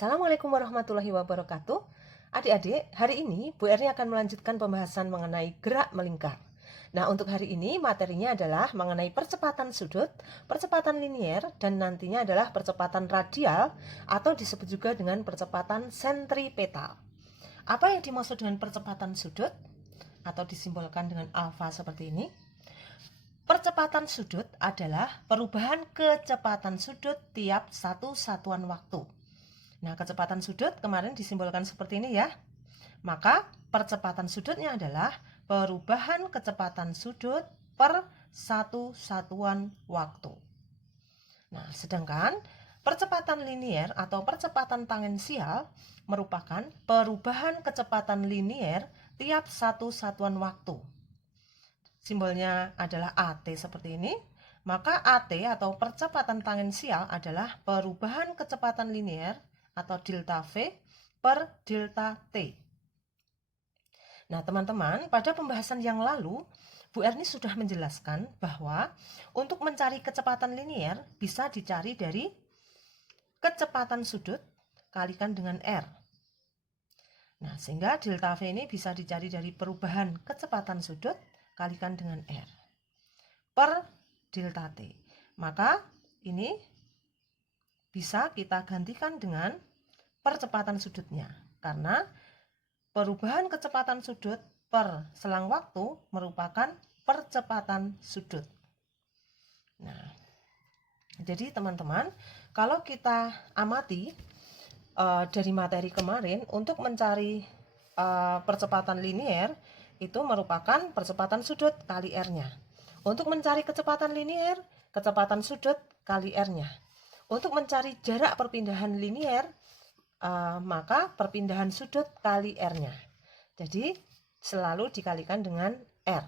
Assalamualaikum warahmatullahi wabarakatuh. Adik-adik, hari ini Bu Erni akan melanjutkan pembahasan mengenai gerak melingkar. Nah, untuk hari ini materinya adalah mengenai percepatan sudut, percepatan linier, dan nantinya adalah percepatan radial atau disebut juga dengan percepatan sentripetal. Apa yang dimaksud dengan percepatan sudut atau disimbolkan dengan alfa seperti ini? Percepatan sudut adalah perubahan kecepatan sudut tiap satu satuan waktu. Nah, kecepatan sudut kemarin disimbolkan seperti ini ya. Maka percepatan sudutnya adalah perubahan kecepatan sudut per satu satuan waktu. Nah, sedangkan percepatan linier atau percepatan tangensial merupakan perubahan kecepatan linier tiap satu satuan waktu. Simbolnya adalah AT seperti ini. Maka AT atau percepatan tangensial adalah perubahan kecepatan linier atau delta V per delta T. Nah, teman-teman, pada pembahasan yang lalu, Bu Erni sudah menjelaskan bahwa untuk mencari kecepatan linier bisa dicari dari kecepatan sudut kalikan dengan R. Nah, sehingga delta V ini bisa dicari dari perubahan kecepatan sudut kalikan dengan R per delta T. Maka ini bisa kita gantikan dengan percepatan sudutnya, karena perubahan kecepatan sudut per selang waktu merupakan percepatan sudut. Nah, jadi teman-teman, kalau kita amati dari materi kemarin, untuk mencari percepatan linier itu merupakan percepatan sudut kali R-nya. Untuk mencari kecepatan linier, kecepatan sudut kali R-nya. Untuk mencari jarak perpindahan linier, maka perpindahan sudut kali R-nya. Jadi selalu dikalikan dengan R.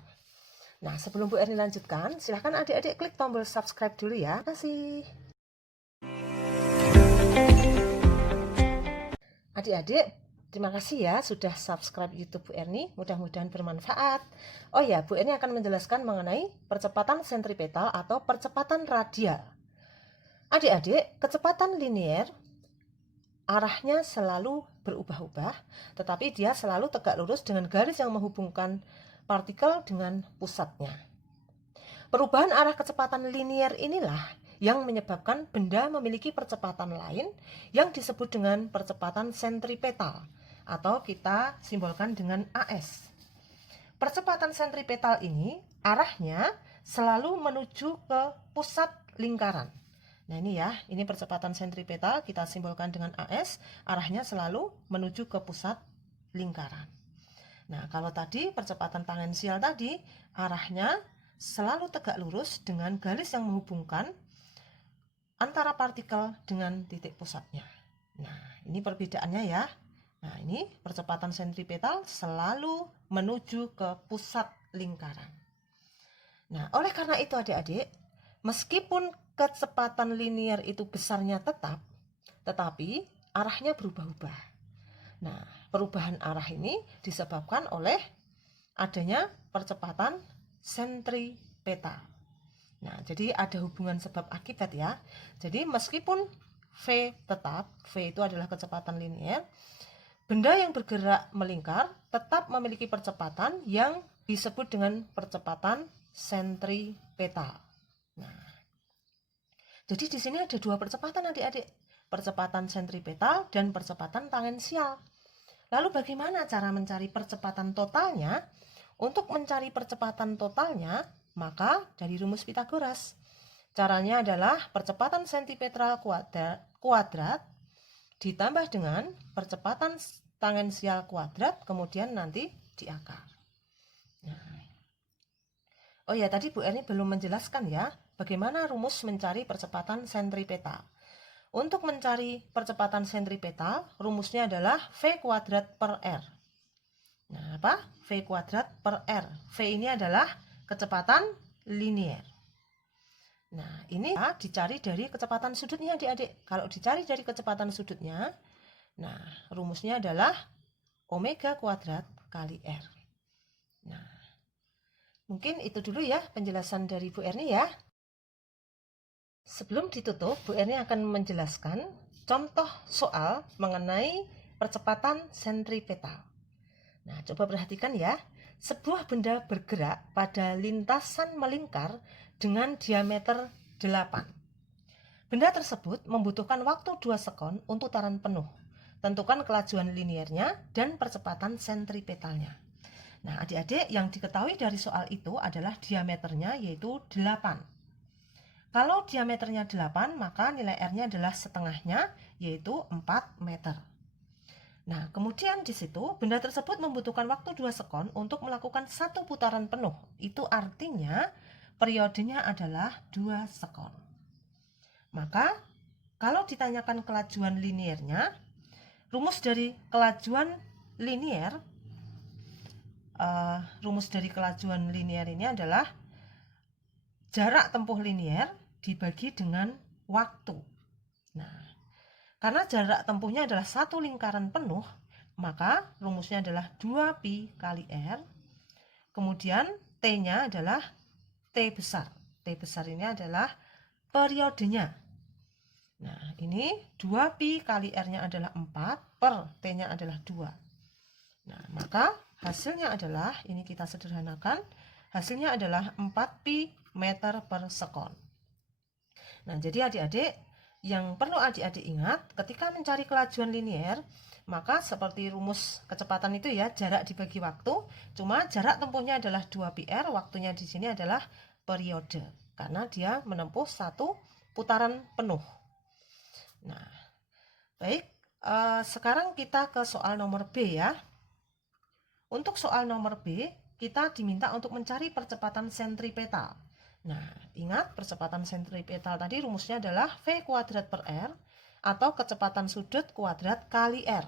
Nah, sebelum Bu Erni lanjutkan, silahkan adik-adik klik tombol subscribe dulu ya. Terima kasih. Adik-adik, terima kasih ya sudah subscribe YouTube Bu Erni. Mudah-mudahan bermanfaat. Oh ya, Bu Erni akan menjelaskan mengenai percepatan sentripetal atau percepatan radial. Adik-adik, kecepatan linier arahnya selalu berubah-ubah, tetapi dia selalu tegak lurus dengan garis yang menghubungkan partikel dengan pusatnya. Perubahan arah kecepatan linier inilah yang menyebabkan benda memiliki percepatan lain yang disebut dengan percepatan sentripetal atau kita simbolkan dengan AS. Percepatan sentripetal ini arahnya selalu menuju ke pusat lingkaran. Nah, ini ya, ini percepatan sentripetal kita simbolkan dengan AS, arahnya selalu menuju ke pusat lingkaran. Nah, kalau tadi percepatan tangensial tadi, arahnya selalu tegak lurus dengan garis yang menghubungkan antara partikel dengan titik pusatnya. Nah, ini perbedaannya ya. Nah, ini percepatan sentripetal selalu menuju ke pusat lingkaran. Nah, oleh karena itu adik-adik, meskipun kecepatan linier itu besarnya tetap, tetapi arahnya berubah-ubah. Nah, perubahan arah ini disebabkan oleh adanya percepatan sentripetal. Nah, jadi ada hubungan sebab akibat ya. Jadi meskipun V tetap, V itu adalah kecepatan linier, benda yang bergerak melingkar tetap memiliki percepatan yang disebut dengan percepatan sentripetal. Nah, jadi di sini ada dua percepatan adik-adik, percepatan sentripetal dan percepatan tangensial. Lalu bagaimana cara mencari percepatan totalnya? Untuk mencari percepatan totalnya, maka dari rumus Pitagoras. Caranya adalah percepatan sentripetal kuadrat ditambah dengan percepatan tangensial kuadrat, kemudian nanti diakar. Nah, oh ya, tadi Bu Erni belum menjelaskan ya, bagaimana rumus mencari percepatan sentripetal. Untuk mencari percepatan sentripetal, rumusnya adalah V kuadrat per R. Nah, apa? V kuadrat per R. V ini adalah kecepatan linier. Nah, ini dicari dari kecepatan sudutnya adik-adik. Kalau dicari dari kecepatan sudutnya, nah, rumusnya adalah omega kuadrat kali R. Nah, mungkin itu dulu ya penjelasan dari Bu Erni ya. Sebelum ditutup, Bu Erni akan menjelaskan contoh soal mengenai percepatan sentripetal. Nah, coba perhatikan ya. Sebuah benda bergerak pada lintasan melingkar dengan diameter 8. Benda tersebut membutuhkan waktu 2 sekon untuk putaran penuh. Tentukan kelajuan linearnya dan percepatan sentripetalnya. Nah, adik-adik, yang diketahui dari soal itu adalah diameternya yaitu 8. Kalau diameternya 8, maka nilai R-nya adalah setengahnya yaitu 4 meter. Nah, kemudian di situ benda tersebut membutuhkan waktu 2 sekon untuk melakukan satu putaran penuh. Itu artinya periodenya adalah 2 sekon. Maka kalau ditanyakan kelajuan linearnya, rumus dari kelajuan linear ini adalah jarak tempuh linear dibagi dengan waktu. Nah, karena jarak tempuhnya adalah satu lingkaran penuh, maka rumusnya adalah 2pi kali R. Kemudian T-nya adalah T besar. T besar ini adalah periodenya. Nah, ini 2pi kali R-nya adalah 4 per T-nya adalah 2. Nah, maka hasilnya adalah, ini kita sederhanakan, hasilnya adalah 4pi meter per sekon. Nah, jadi adik-adik, yang perlu adik-adik ingat, ketika mencari kelajuan linear, maka seperti rumus kecepatan itu ya, jarak dibagi waktu, cuma jarak tempuhnya adalah 2πr, waktunya di sini adalah periode, karena dia menempuh satu putaran penuh. Nah, baik, sekarang kita ke soal nomor B ya. Untuk soal nomor B, kita diminta untuk mencari percepatan sentripetal. Nah, ingat percepatan sentripetal tadi rumusnya adalah V kuadrat per R atau kecepatan sudut kuadrat kali R.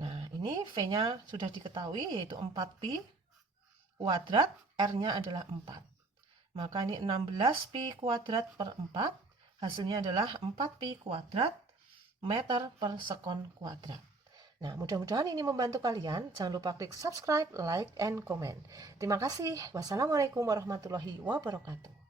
Nah, ini V-nya sudah diketahui yaitu 4pi kuadrat, R-nya adalah 4. Maka ini 16pi kuadrat per 4, hasilnya adalah 4pi kuadrat meter per sekon kuadrat. Nah, mudah-mudahan ini membantu kalian. Jangan lupa klik subscribe, like, and comment. Terima kasih. Wassalamualaikum warahmatullahi wabarakatuh.